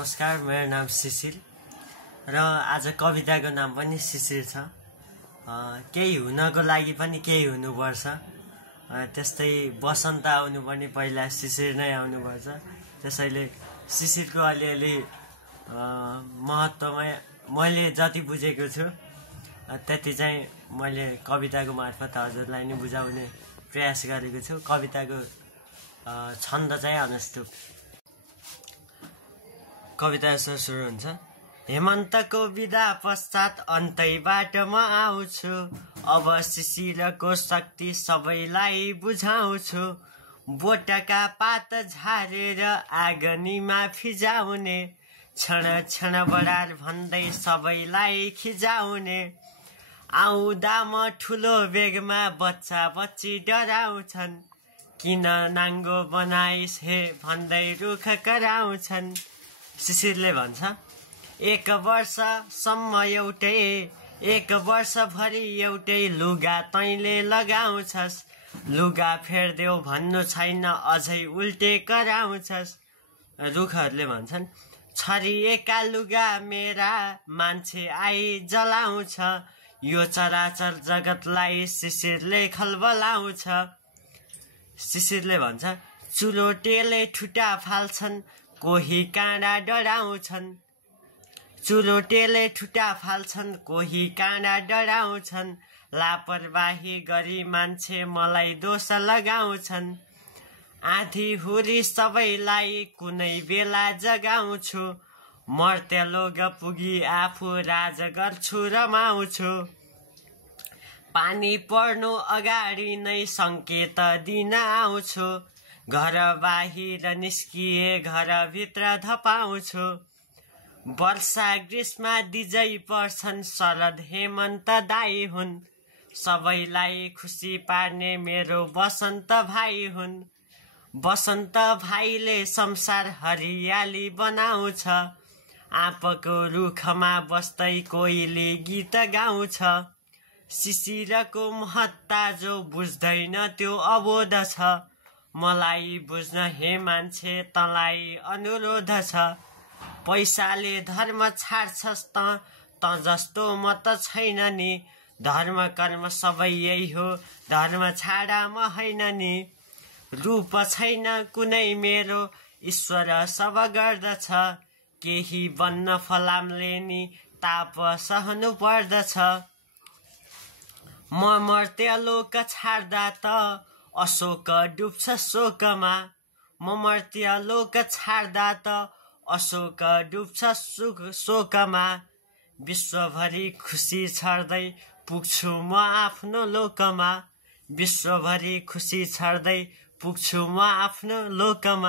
नमस्कार, मेरो नाम शिशिर र आज कविताको नाम पनि शिशिर छ। केही हुनको लागि पनि केही हुनुपर्छ। त्यस्तै बसन्त आउनु पनि पहिला शिशिर नै आउनुपर्छ। त्यसैले शिशिरको अलिअलि महत्त्वमा मैले जति बुझेको छु त्यति चाहिँ मैले कविताको मार्फत हजुरलाई नै बुझाउने प्रयास गरेको छु। कविताको छन्द चाहिँ अनुष्टुप। कविता यसो सुरु हुन्छ। हेमन्तको बिदा पश्चात अन्तैबाट म आउँछु, अब शिशिरको शक्ति सबैलाई बुझाउँछु। बोटका पात झारेर आगनीमा फिजाउने, क्षण क्षण बडार भन्दै सबैलाई खिजाउने। आउँदा म ठुलो बेगमा बच्चा बच्ची डराउँछन्, किन नाङ्गो बनाइस् हे भन्दै रुख कराउँछन्। शिशिरले भन्छ, एक वर्षभरि एउटै लुगा तैँले लगाउँछस्, लुगा फेर्देऊ भन्नु छैन अझै उल्टे कराउँछस्। रुखहरूले भन्छन्, छरिएका लुगा मेरा मान्छे आई जलाउँछ, यो चराचर जगतलाई शिशिरले खलबलाउँछ। शिशिरले भन्छ, चुरोटेले ठुटा फाल्छन्, कोही काँडा डढाउँछन्, चुरोटेले ठुटा फाल्छन्, कोही काँडा डढाउँछन्। लापरवाही गरी मान्छे मलाई दोष लगाउँछन्, आधी हुरी सबैलाई कुनै बेला जगाउँछु। मर्त्यलोक पुगी आफू राज गर्छु रमाउँछु, पानी पर्नु अगाडि नै सङ्केत दिन आउँछु। घर बाहिर निस्किए घरभित्र धपाउँछु, वर्षा ग्रीष्म दिजै पर्छन्, शरद हेमन्त दाई हुन्। सबैलाई खुसी पार्ने मेरो बसन्त भाइ हुन्, बसन्त भाइले संसार हरियाली बनाउँछ। आँपको रुखमा बस्दै कोइली गीत गाउँछ, शिशिरको महत्ता जो बुझ्दैन त्यो अबोध छ। मलाई बुझ्न हे मान्छे तँलाई अनुरोध छ, पैसाले धर्म छाड्छस् त जस्तो म त छैन नि। धर्म कर्म सबै यही हो, धर्म छाडा म होइन नि। रूप छैन कुनै मेरो, ईश्वर सब गर्दछ, केही बन्न फलामले नि ताप सहनु पर्दछ। म मर्त्यलोक छाड्दा त अशोक डुब्छ शोकमा, म मर्त्यलोक छाड्दा त अशोक डुब्छ शोकमा। विश्वभरि खुसी छर्दै पुग्छु म आफ्नो लोकमा, विश्वभरि खुसी छर्दै पुग्छु म आफ्नो लोकमा।